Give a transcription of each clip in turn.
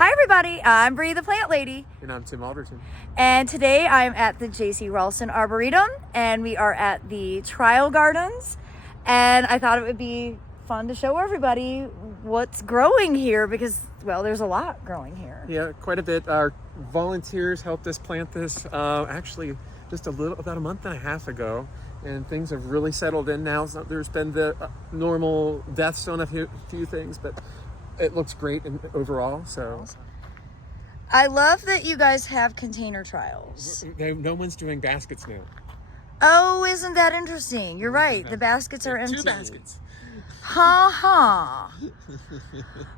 Hi everybody, I'm Bree the Plant Lady. And I'm Tim Alderton. And today I'm at the JCRA Arboretum and we are at the trial gardens. And I thought it would be fun to show everybody what's growing here because, well, there's a lot growing here. Yeah, quite a bit. Our volunteers helped us plant this actually just about a month and a half ago. And things have really settled in now. So there's been the normal deaths on a few things, but it looks great overall. So I love that you guys have container trials. no one's doing baskets now. Oh, isn't that interesting? You're right. The baskets are empty. 2 baskets. Ha.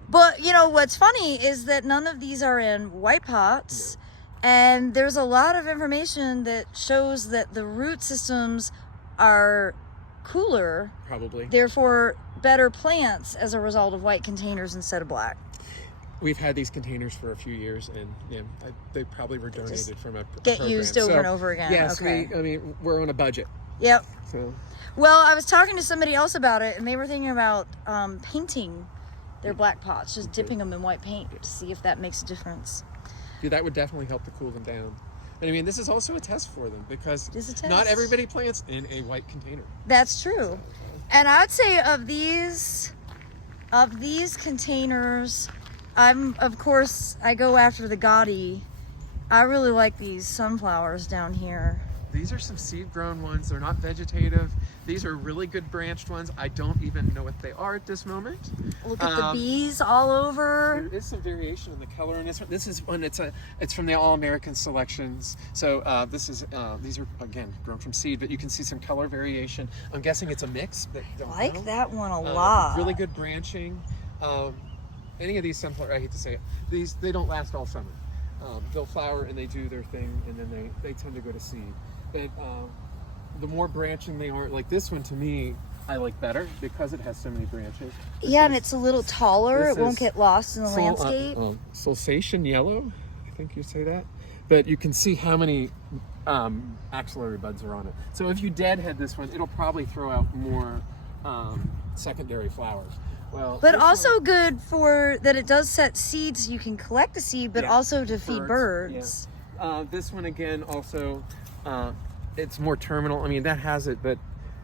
But you know what's funny is that none of these are in white pots. No. And there's a lot of information that shows that the root systems are cooler, probably, therefore better plants as a result of white containers instead of black. We've had these containers for a few years, and they probably were donated from a program. Used over and over again. Yes, okay. We're on a budget. Yep. So. Well, I was talking to somebody else about it, and they were thinking about painting their black pots, just dipping them in white paint to see if that makes a difference. Yeah, that would definitely help to cool them down. And I mean, this is also a test for them because test. Not everybody plants in a white container. That's true. And I'd say of these containers, of course, I go after the gaudy. I really like these sunflowers down here. These are some seed-grown ones. They're not vegetative. These are really good branched ones. I don't even know what they are at this moment. Look at the bees all over. There is some variation in the color in this one. This is one. It's from the All-American selections. So these are again grown from seed, but you can see some color variation. I'm guessing it's a mix. But I like that one a lot. Really good branching. Any of these sunflowers, I hate to say it, they don't last all summer. They'll flower and they do their thing, and then they tend to go to seed. But the more branching they are, like this one to me, I like better because it has so many branches. And it's a little taller. It won't get lost in the landscape. Sulsation yellow, I think you say that. But you can see how many axillary buds are on it. So if you deadhead this one, it'll probably throw out more secondary flowers. Well, but also good for that it does set seeds. You can collect the seed, but also to feed birds. Yeah. This one again also, it's more terminal. I mean, that has it, but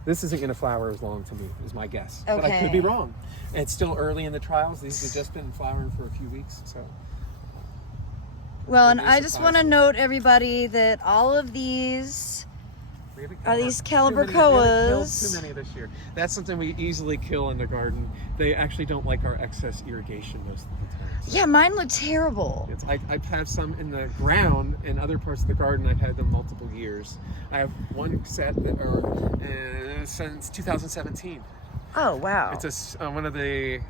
this isn't going to flower as long to me, is my guess. Okay. But I could be wrong. It's still early in the trials. These have just been flowering for a few weeks. So. Well, and I just want to note, everybody, that all of these are these calibrachoas. Too many this year. That's something we easily kill in the garden. They actually don't like our excess irrigation most of the time. Yeah, mine look terrible. I've had some in the ground in other parts of the garden. I've had them multiple years. I have one set that are since 2017. Oh, wow. It's one of the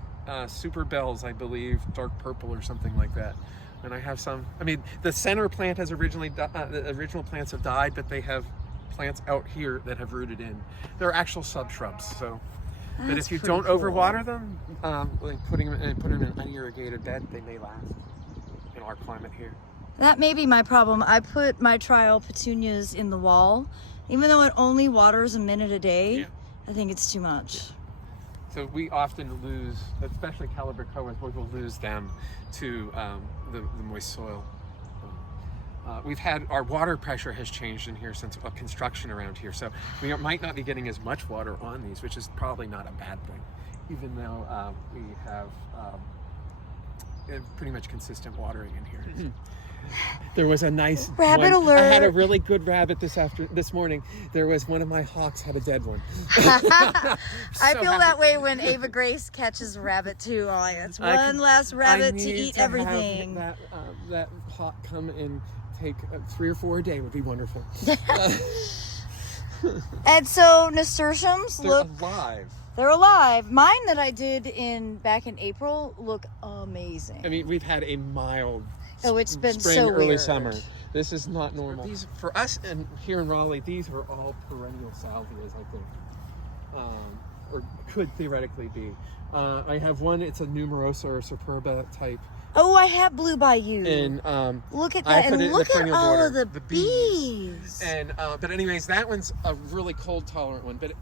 super bells, I believe, dark purple or something like that. And I have some. I mean, the center plant has originally the original plants have died, but they have plants out here that have rooted in. They're actual sub-shrubs, so. But if you don't overwater them, like put them in an unirrigated bed, they may last in our climate here. That may be my problem. I put my trial petunias in the wall, even though it only waters a minute a day. Yeah. I think it's too much. Yeah. So we often lose, especially calibrachoas, we will lose them to the moist soil. We've had, our water pressure has changed in here since construction around here. So we might not be getting as much water on these, which is probably not a bad thing, even though we have pretty much consistent watering in here. There was a nice rabbit alert. I had a really good rabbit this morning. There was one of my hawks had a dead one. I feel that way when Ava Grace catches a rabbit too. Oh, that's one last rabbit to eat everything. That hawk come and take 3 or 4 a day would be wonderful. And so nasturtiums look alive. They're alive. Mine that I did back in April look amazing. I mean, we've had a mild it's been spring, so early weird. summer. This is not normal. These, for us and here in Raleigh, these are all perennial salvias, I think, or could theoretically be. I have one. It's a numerosa or superba type. Oh, I have Blue Bayou. And look at that, and look at all of the bees. And but anyways, that one's a really cold tolerant one. But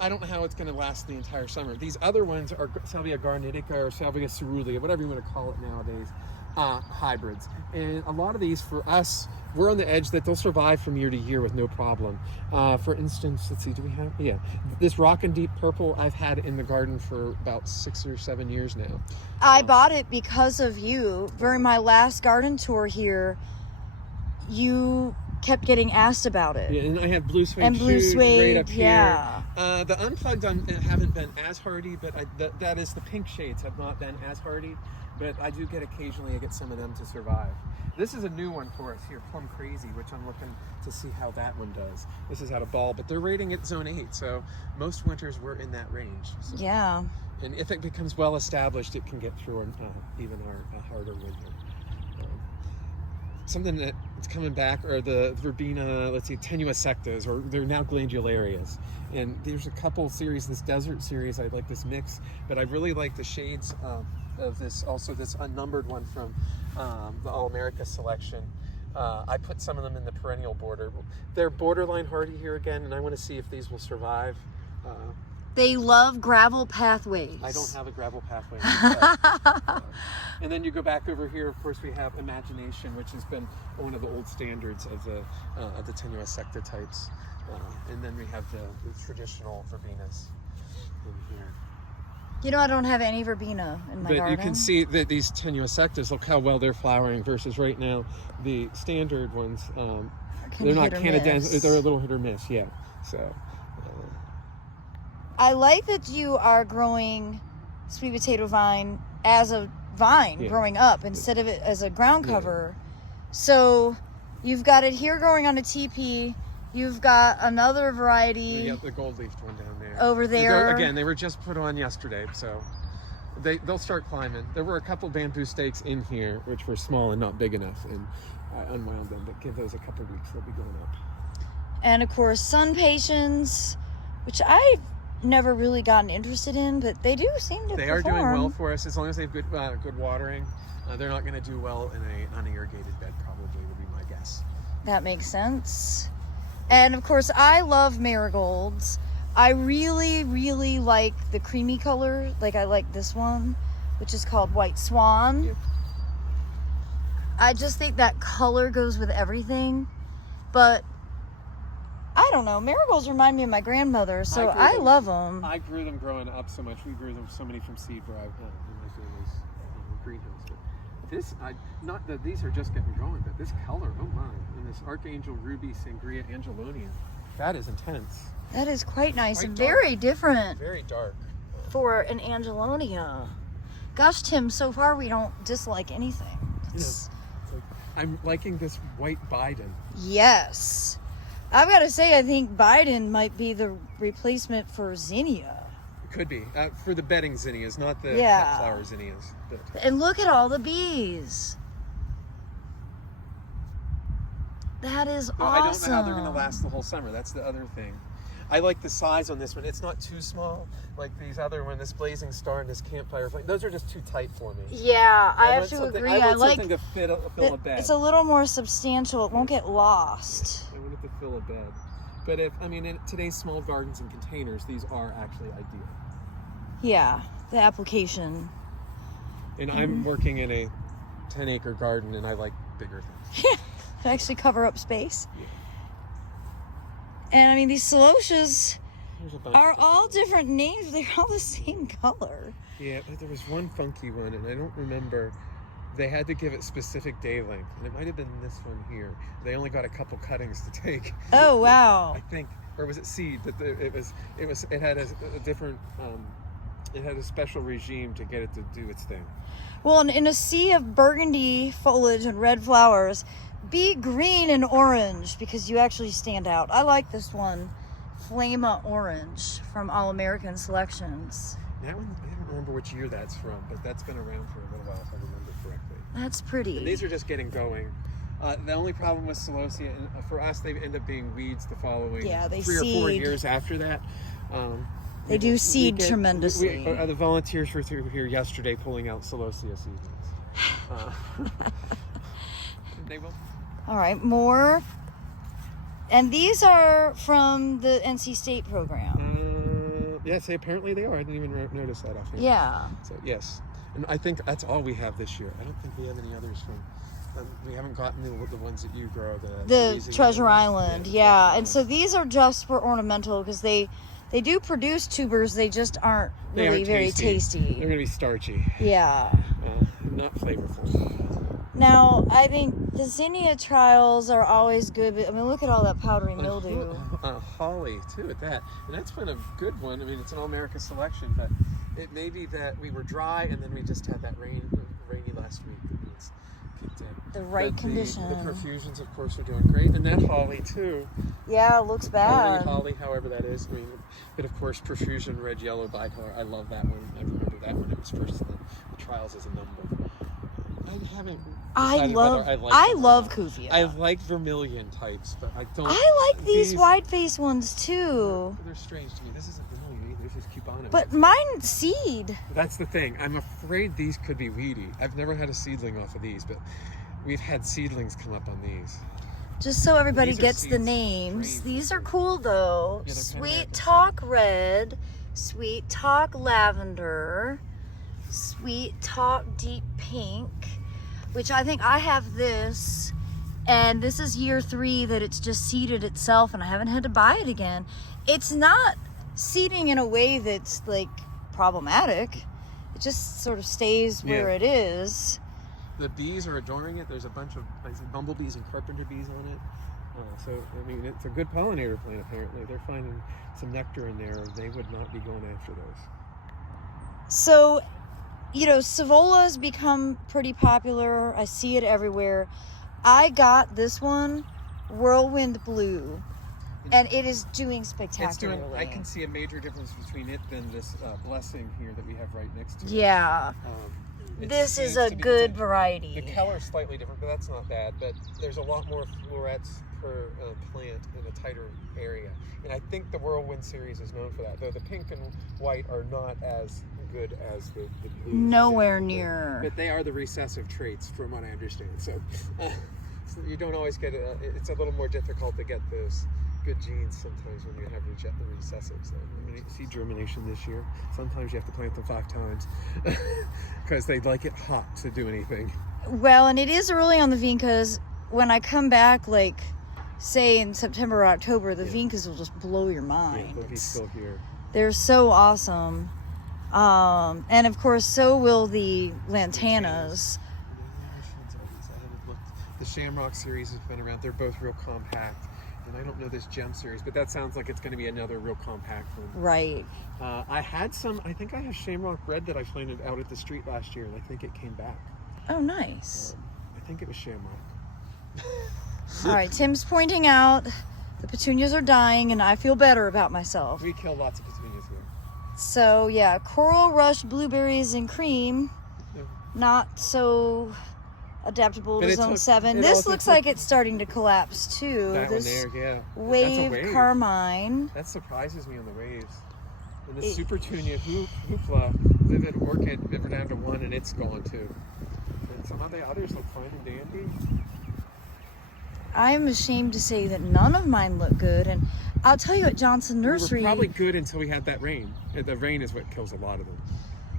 I don't know how it's going to last the entire summer. These other ones are Salvia garnitica or Salvia cerulean, whatever you want to call it nowadays. hybrids. And a lot of these, for us, we're on the edge that they'll survive from year to year with no problem. For instance, let's see, do we have, yeah, this Rock and Deep Purple I've had in the garden for about 6 or 7 years now. I bought it because of you. During my last garden tour here, you kept getting asked about it. Yeah, and I have blue suede and blue shoes suede, right up yeah. here. The unplugged haven't been as hardy, but that is the pink shades have not been as hardy. But I do get occasionally, I get some of them to survive. This is a new one for us here, Plum Crazy, which I'm looking to see how that one does. This is out of ball, but they're rating it zone 8, so most winters we're in that range. So. Yeah. And if it becomes well established, it can get through even our harder winter. Something that's coming back are the verbena, let's see, tenuisectas, or they're now glandularias. And there's a couple series, this desert series, I like this mix, but I really like the shades of this, also this unnumbered one from the All America selection. I put some of them in the perennial border. They're borderline hardy here again, and I want to see if these will survive. They love gravel pathways. I don't have a gravel pathway. And then you go back over here, of course, we have Imagination, which has been one of the old standards of the tenuisecta types. And then we have the traditional verbenas in here. You know, I don't have any verbena in my garden. But you can see that these tenuisectas, look how well they're flowering versus right now the standard ones. They're not Canadensis, they're a little hit or miss, yeah. So. I like that you are growing sweet potato vine as a vine growing up instead of it as a ground cover. So you've got it here growing on a teepee. You've got another variety. We got the gold-leafed one down there. Over there. Again, they were just put on yesterday, so they'll start climbing. There were a couple bamboo stakes in here, which were small and not big enough, and I unwound them, but give those a couple weeks, they'll be going up. And of course, sun patience, which I've never really gotten interested in, but they do seem to They are doing well for us as long as they have good watering. They're not going to do well in an unirrigated bed, probably, would be my guess. That makes sense. And of course, I love marigolds. I really, really like the creamy color. Like I like this one, which is called White Swan. Yep. I just think that color goes with everything. But I don't know. Marigolds remind me of my grandmother, so I love them. I grew them growing up so much. We grew them so many from seed where I in my family's greenhouse. But this, not that these are just getting going, but this color, oh my! And this Archangel Ruby Sangria Angelonia, that is intense. That is quite nice Quite and dark. very different Very dark. for an Angelonia. Gosh, Tim, so far we don't dislike anything. Yes. Like, I'm liking this white Biden. Yes. I've got to say, I think Biden might be the replacement for zinnia. Could be. For the bedding zinnias, not the Yeah. cut flower zinnias. But And look at all the bees. That is well, awesome. I don't know how they're going to last the whole summer. That's the other thing. I like the size on this one. It's not too small like these other one, this Blazing Star and this Campfire Flame. Those are just too tight for me. Yeah, I have want to something- agree. I I want like something to fill a bed. it's a little more substantial. It won't get lost. I want it to fill a bed. But in today's small gardens and containers, these are actually ideal. Yeah, the application. And I'm working in a 10-acre garden, and I like bigger things. Yeah, to actually cover up space. Yeah. And I mean, these celotias There's a bunch are of all different names. They're all the same color. Yeah, but there was one funky one, and I don't remember. They had to give it specific day length, and it might have been this one here. They only got a couple cuttings to take. Oh wow! I think, or was it seed? But it had a different. It had a special regime to get it to do its thing. Well, in a sea of burgundy foliage and red flowers, be green and orange because you actually stand out. I like this one, Flama Orange from All American Selections. That one, I don't remember which year that's from, but that's been around for a little while, if I remember correctly. That's pretty. And these are just getting going. The only problem with celosia, and for us, they end up being weeds the following 3 or 4 years after that. They do seed tremendously. The volunteers were through here yesterday pulling out celosia seeds. They will. All right, more. And these are from the NC State program. Yes, apparently they are. I didn't even notice that offhand. Yeah. So yes, And I think that's all we have this year. I don't think we have any others from. We haven't gotten the ones that you grow. The Treasure Island, yeah. And so Island. these are just for ornamental because they do produce tubers. They just aren't They really aren't very tasty. They're going to be starchy. Yeah. Not flavorful. Now, I think the zinnia trials are always good, but I mean, look at all that powdery mildew. Holly, too, at that. And that's been a good one. I mean, it's an All-America selection, but it may be that we were dry and then we just had that rainy last week. It's kicked in. The right condition. The profusions, of course, are doing great. And that holly, too. Yeah, it looks bad. Holly, however that is. I mean, but of course, profusion, red, yellow, bicolor. I love that one. I remember that one. It was first in the trials as a number. I haven't. I love Cuvia. I like vermilion types, but I don't. I like these wide face ones too. They're strange to me. This isn't vermilion either. This is cubana. But mine's seed. That's the thing. I'm afraid these could be weedy. I've never had a seedling off of these, but we've had seedlings come up on these. Just so everybody These are gets the seeds. names. Strange. These are cool though. Yeah, they're Sweet kinda Talk Red, Sweet Talk Lavender, Sweet Talk Deep Pink, which I think I have this, and this is year 3 that it's just seeded itself and I haven't had to buy it again. It's not seeding in a way that's like problematic. It just sort of stays where it is. The bees are adoring it. There's a bunch of bumblebees and carpenter bees on it. So, I mean, it's a good pollinator plant, apparently. They're finding some nectar in there. They would not be going after those. So, you know, Scaevola's become pretty popular. I see it everywhere. I got this one, Whirlwind Blue, and it is doing spectacularly. I can see a major difference between it and this blessing here that we have right next to it. Yeah. This is a good variety. The color is slightly different, but that's not bad. But there's a lot more florets per plant in a tighter area. And I think the Whirlwind series is known for that, though the pink and white are not as good as the blue. Nowhere near. But they are the recessive traits, from what I understand. So you don't always get it's a little more difficult to get those good genes sometimes when you have the recessives. So when you see germination this year, sometimes you have to plant them 5 times because they like it hot to do anything. Well, and it is early on the Vincas. When I come back, like, say in September or October, the Vincas will just blow your mind. Yeah, they'll be still here. They're so awesome. And of course, so will the lantanas. The Shamrock series has been around. They're both real compact. And I don't know this Gem series, but that sounds like it's going to be another real compact one. Right. I think I have Shamrock Red that I planted out at the street last year, and I think it came back. Oh, nice. I think it was Shamrock. All right, Tim's pointing out the petunias are dying, and I feel better about myself. We kill lots of petunias here. So, yeah, Coral Rush Blueberries and Cream, not so adaptable to Zone 7. This looks like it's starting to collapse, too. That this one there, yeah. wave, That's a wave Carmine. That surprises me on the waves. And the Supertunia Hoopla, Vivid Orchid, we're down to 1, and it's gone, too. And some of the others look fine and dandy. I'm ashamed to say that none of mine look good, and I'll tell you at Johnson Nursery. We were probably good until we had that rain. The rain is what kills a lot of them.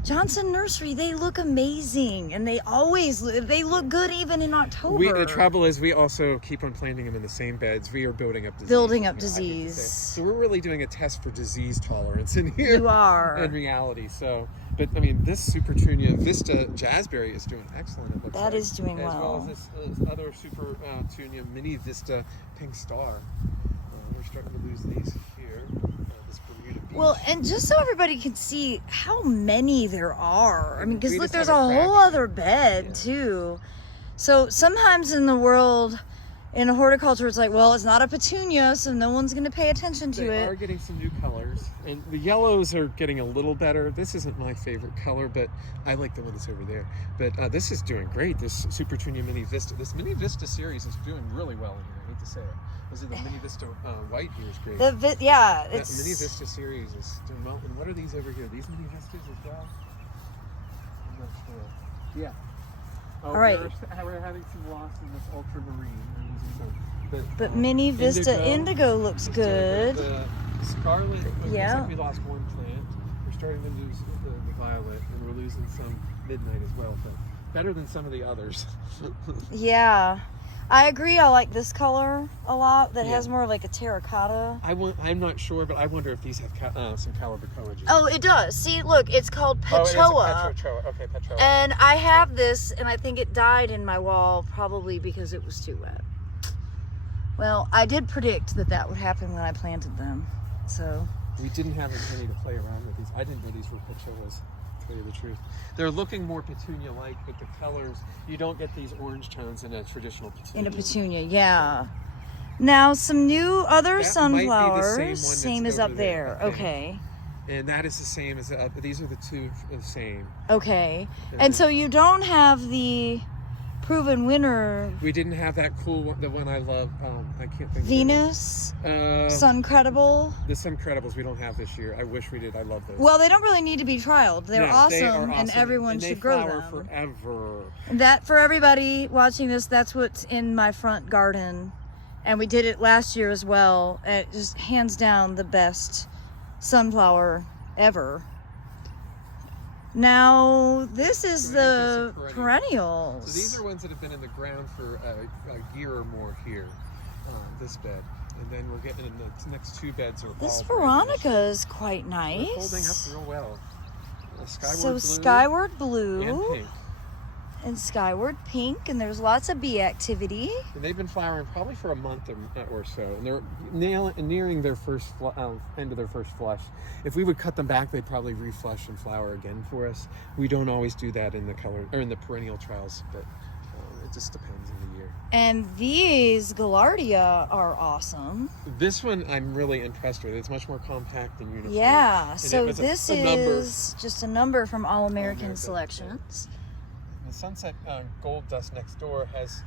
Johnson Nursery, they look amazing, and they look good even in October. The trouble is we also keep on planting them in the same beds. We are building up disease. So we're really doing a test for disease tolerance in here. You are. In reality. So, but I mean, this Supertunia Vista Jazzberry is doing excellent. It looks that is doing as well. As well as this other Supertunia Mini Vista Pink Star. We're starting to lose these here. Well, and just so everybody can see how many there are. I mean, because look, there's a whole other bed, too. So sometimes in the world, in horticulture, it's like, well, it's not a petunia, so no one's going to pay attention to it. They are getting some new colors. And the yellows are getting a little better. This isn't my favorite color, but I like the one that's over there. But this is doing great, this Supertunia Mini Vista. This Mini Vista series is doing really well in here. I hate to say it. This is the Mini Vista white here is great. The Mini Vista series is doing well. And what are these over here? These Mini Vistas as well? I'm not sure. Yeah. All right. We're having some loss in this ultramarine. But Mini Vista Indigo looks good. The scarlet, looks like we lost one plant. We're starting to lose the violet, and we're losing some midnight as well, but better than some of the others. Yeah. I agree. I like this color a lot. That Yeah. has more of like a terracotta. I'm not sure, but I wonder if these have some calibrachoa genes. Oh, it does. See, look, it's called Oh, it is a Pechoa. Petrochoa. Okay, Petroa. And I have this, and I think it died in my wall probably because it was too wet. Well, I did predict that that would happen when I planted them. So We didn't have as many to play around with these. I didn't know these were Pechoas, to tell you the truth. They're looking more petunia-like, but the colors, you don't get these orange tones in a traditional petunia. in a petunia, yeah. Now some new other That might be the sunflowers. same one Same that's as up over there, there. I think. Okay. And that is the same as, these are the two the same. Okay. And so you don't have the proven winner We didn't have that cool one, the one I love, I can't think Venus, of it. Suncredible. The Suncredibles we don't have this year. I wish we did. I love those. Well, they don't really need to be trialed. They're No, awesome, they are and awesome, everyone and they should grow flower them. forever. And that, for everybody watching this, that's what's in my front garden. And we did it last year as well. And it just hands down the best sunflower ever. Now, this is the perennials. So these are ones that have been in the ground for a year or more here, this bed. And then we're getting in the next two beds are This all Veronica is quite nice. They're holding up real well. Skyward So blue skyward and blue pink. and skyward pink, and there's lots of bee activity. And they've been flowering probably for a month or so, and they're nearing their first end of their first flush. If we would cut them back, they'd probably reflush and flower again for us. We don't always do that in the color or in the perennial trials, but it just depends on the year. And these Gaillardia are awesome. This one I'm really impressed with. It's much more compact and uniform. Yeah, And so it was this a number. is just a number from All American All-American, Selections. The Sunset Gold Dust next door has,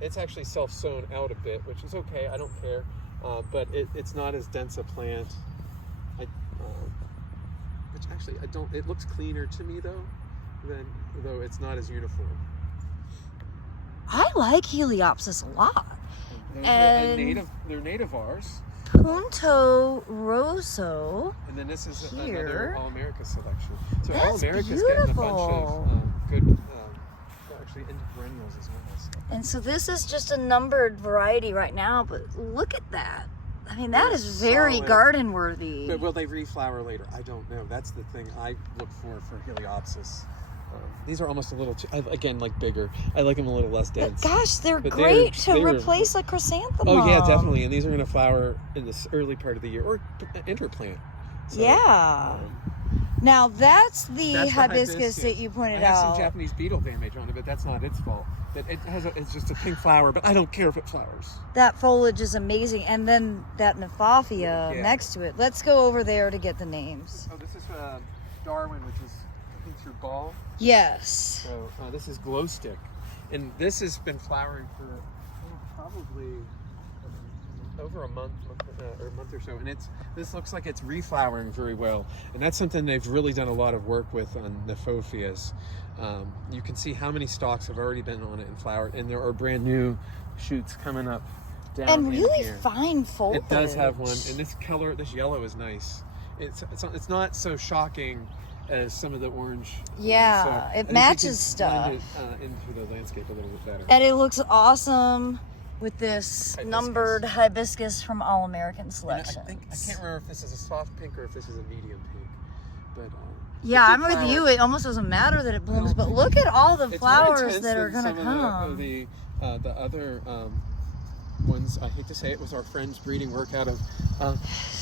it's actually self-sown out a bit, which is okay, I don't care. But it's not as dense a plant. Which actually, it looks cleaner to me though it's not as uniform. I like Heliopsis a lot. They're nativars. Punto Rosso. And then this is Here. another All-America selection. So That's All-America's getting a bunch beautiful. of good, actually into perennials as well. So. And so this is just a numbered variety right now, but look at that. I mean, that They're is very solid. garden worthy. But will they reflower later? I don't know. That's the thing I look for Heliopsis. These are almost a little too, again, like bigger. I like them a little less dense. Gosh, they're But great they're- to replace a chrysanthemum. Oh yeah, definitely. And these are going to flower in this early part of the year or interplant. So, Yeah. Now that's the that's the hibiscus that you I pointed have out. some Japanese beetle damage on it, but that's not its fault. It's just a pink flower, but I don't care if it flowers. That foliage is amazing. And then that Nephafia Yeah. next to it. Let's go over there to get the names. Oh, this is Darwin, which is I think through gall. Yes. So this is glow stick, and this has been flowering for probably over a month or so, and this looks like it's reflowering very well, and that's something they've really done a lot of work with on Nephophias. You can see how many stalks have already been on it and flowered, and there are brand new shoots coming up down And in really here. fine foliage. It does have one, and this color, this yellow is nice. It's not so shocking as some of the orange. Yeah, so I think it you matches can blend stuff. it, into the landscape a little bit better. And it looks awesome with this Hibiscus. numbered hibiscus from All American And Selections. I can't remember if this is a soft pink or if this is a medium pink, but Yeah, it I'm did with flower. you. It almost doesn't matter that it blooms, but look at all the It's more flowers intense that are than going to some come. of the other ones. I hate to say it, was our friend's breeding work out of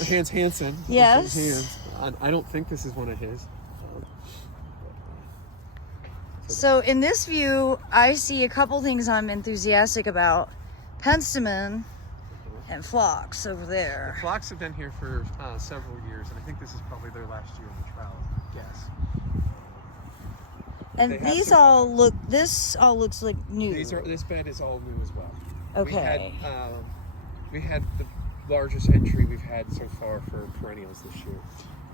Hans Hansen. Yes. Hans. I don't think this is one of his. So in this view, I see a couple things I'm enthusiastic about. Penstemon and phlox over there. Phlox have been here for several years, and I think this is probably their last year in the trial. Yes. And They have these some- this all looks like new. This bed is all new as well. Okay. We had the largest entry we've had so far for perennials this year.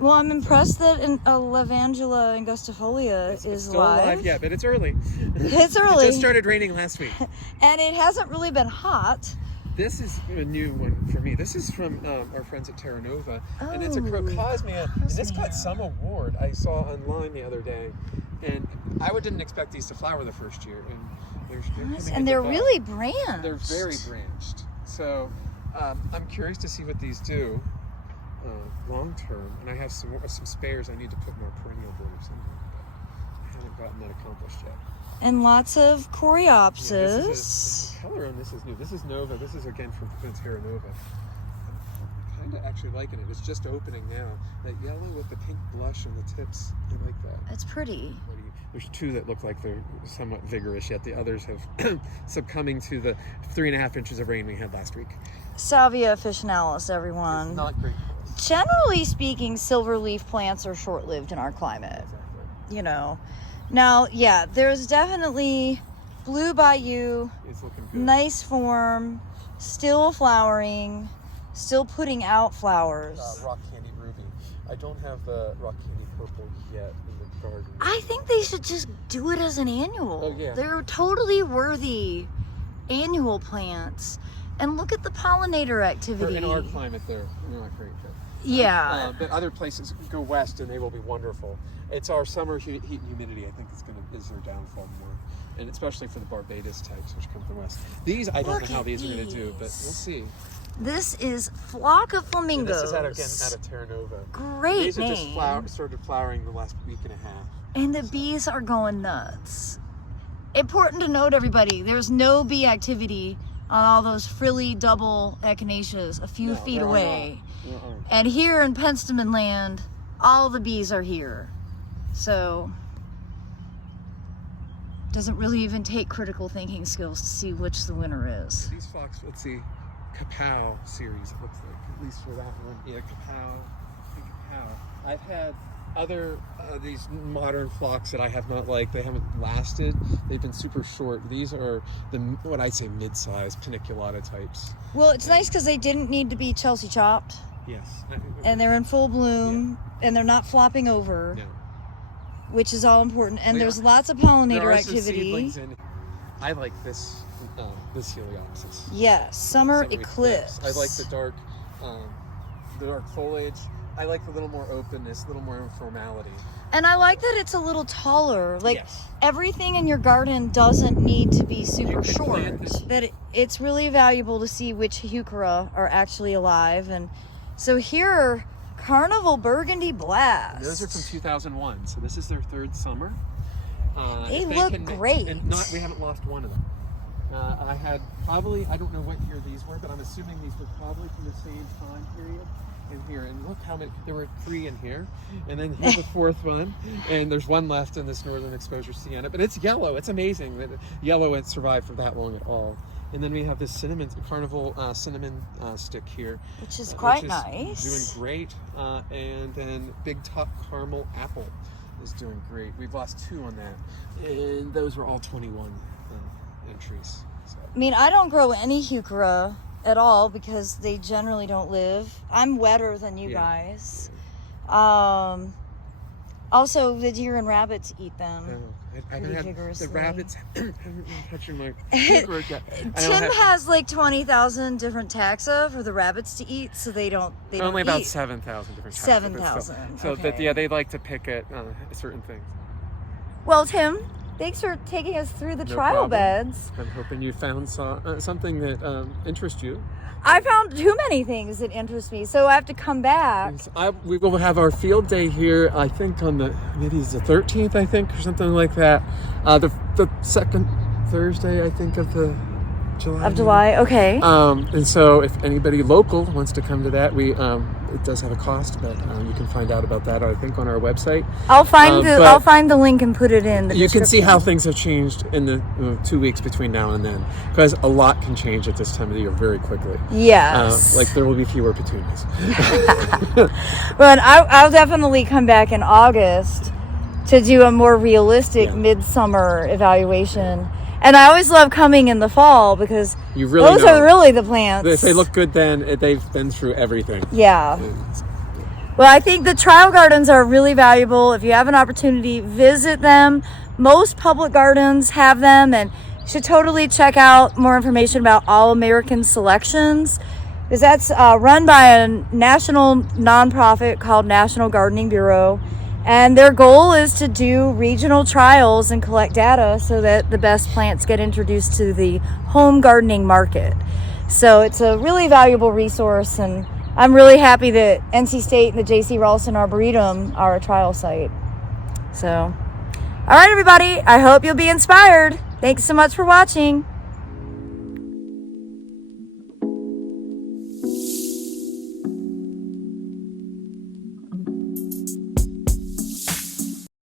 Well, I'm impressed that Levangula angustifolia is Still alive, yeah, but it's early. It's early. It just started raining last week. And it hasn't really been hot. This is a new one for me. This is from our friends at Terra Nova, and it's a Crocosmia. And this got some award I saw online the other day, and I didn't expect these to flower the first year. And they're really branched. They're very branched. So I'm curious to see what these do long term. And I have some spares. I need to put more perennial borders in here, but I haven't gotten that accomplished yet. And lots of coreopsis. Yeah, this color on this is new. This is Nova. This is again from Terra Nova. I'm kind of actually liking it. It's just opening now. That yellow with the pink blush on the tips. I like that. It's pretty. There's two that look like they're somewhat vigorous, yet the others have succumbing to the 3.5 inches of rain we had last week. Salvia officinalis, everyone. It's not great. Generally speaking, silverleaf plants are short-lived in our climate. Exactly. You know. Now, yeah, there's definitely Blue Bayou, It's looking good. nice form, still flowering, still putting out flowers. Rock Candy Ruby. I don't have the Rock Candy Purple yet in the garden. I think they should just do it as an annual. Oh, yeah. They're totally worthy annual plants. And look at the pollinator activity. In our climate, they're not great fit. Yeah. But other places go west and they will be wonderful. It's our summer heat and humidity, I think, is their downfall more. And especially for the Barbados types, which come from the west. These, I don't know how these are going to do, but we'll see. This is Flock of Flamingos. And this is out of Terra Nova. Great These name. are just started flowering the last week and a half. And the bees are going nuts. Important to note, everybody, there's no bee activity on all those frilly double echinaceas a few feet away. And here in Penstemon land, all the bees are here. So, doesn't really even take critical thinking skills to see which the winner is. These flocks, let's see, Kapow series, it looks like, at least for that one. Yeah, Kapow. I've had other, these modern flocks that I have not liked. They haven't lasted. They've been super short. These are what I'd say mid-sized paniculata types. Well, it's nice because they didn't need to be Chelsea chopped. Yes. And they're in full bloom, and they're not flopping over. Yeah. Which is all important, and there's lots of pollinator activity. I like this Heliopsis. Yes, summer eclipse. I like the dark foliage. I like the little more openness, a little more informality. And I like that it's a little taller. Like everything in your garden doesn't need to be super short. That it's really valuable to see which Heuchera are actually alive. And so here, Carnival Burgundy Blast. Those are from 2001, so this is their third summer. They look great. And we haven't lost one of them. I had probably, I don't know what year these were, but I'm assuming these were probably from the same time period in here. And look how many, there were 3 in here. And then here's the 4th one. And there's one left in this Northern Exposure Sienna. But it's yellow. It's amazing that yellow had survived for that long at all. And then we have this Carnival cinnamon stick here. Which is quite nice. Doing great. And then Big Top Caramel Apple is doing great. We've lost 2 on that. And those were all 21 entries. So. I mean, I don't grow any Heuchera at all because they generally don't live. I'm wetter than you guys. Also, the deer and rabbits eat them. I don't have vigorously. The rabbits haven't been touching my Heuchera yet. Tim has like 20,000 different taxa for the rabbits to eat, so they don't only eat. about 7,000 different taxa. 7,000. So okay. that they like to pick at certain things. Well, Tim, thanks for taking us through the trial problem. beds. I'm hoping you found something that interests you. I found too many things that interest me, so I have to come back. We will have our field day here, I think maybe it's the 13th, I think, or something like that. The second Thursday, I think, of the July. Of July, okay. And so if anybody local wants to come to that, it does have a cost, but you can find out about that, I think, on our website. I'll find the link and put it in the You can see how things have changed in the 2 weeks between now and then, because a lot can change at this time of the year very quickly. Yes. Like there will be fewer petunias. But I'll definitely come back in August to do a more realistic midsummer evaluation. And I always love coming in the fall because those are really the plants. If they look good then, they've been through everything. Yeah. Well, I think the trial gardens are really valuable. If you have an opportunity, visit them. Most public gardens have them, and should totally check out more information about All American Selections, because that's run by a national nonprofit called National Gardening Bureau. And their goal is to do regional trials and collect data so that the best plants get introduced to the home gardening market. So it's a really valuable resource, and I'm really happy that NC State and the J.C. Ralston Arboretum are a trial site. So, all right, everybody, I hope you'll be inspired. Thanks so much for watching.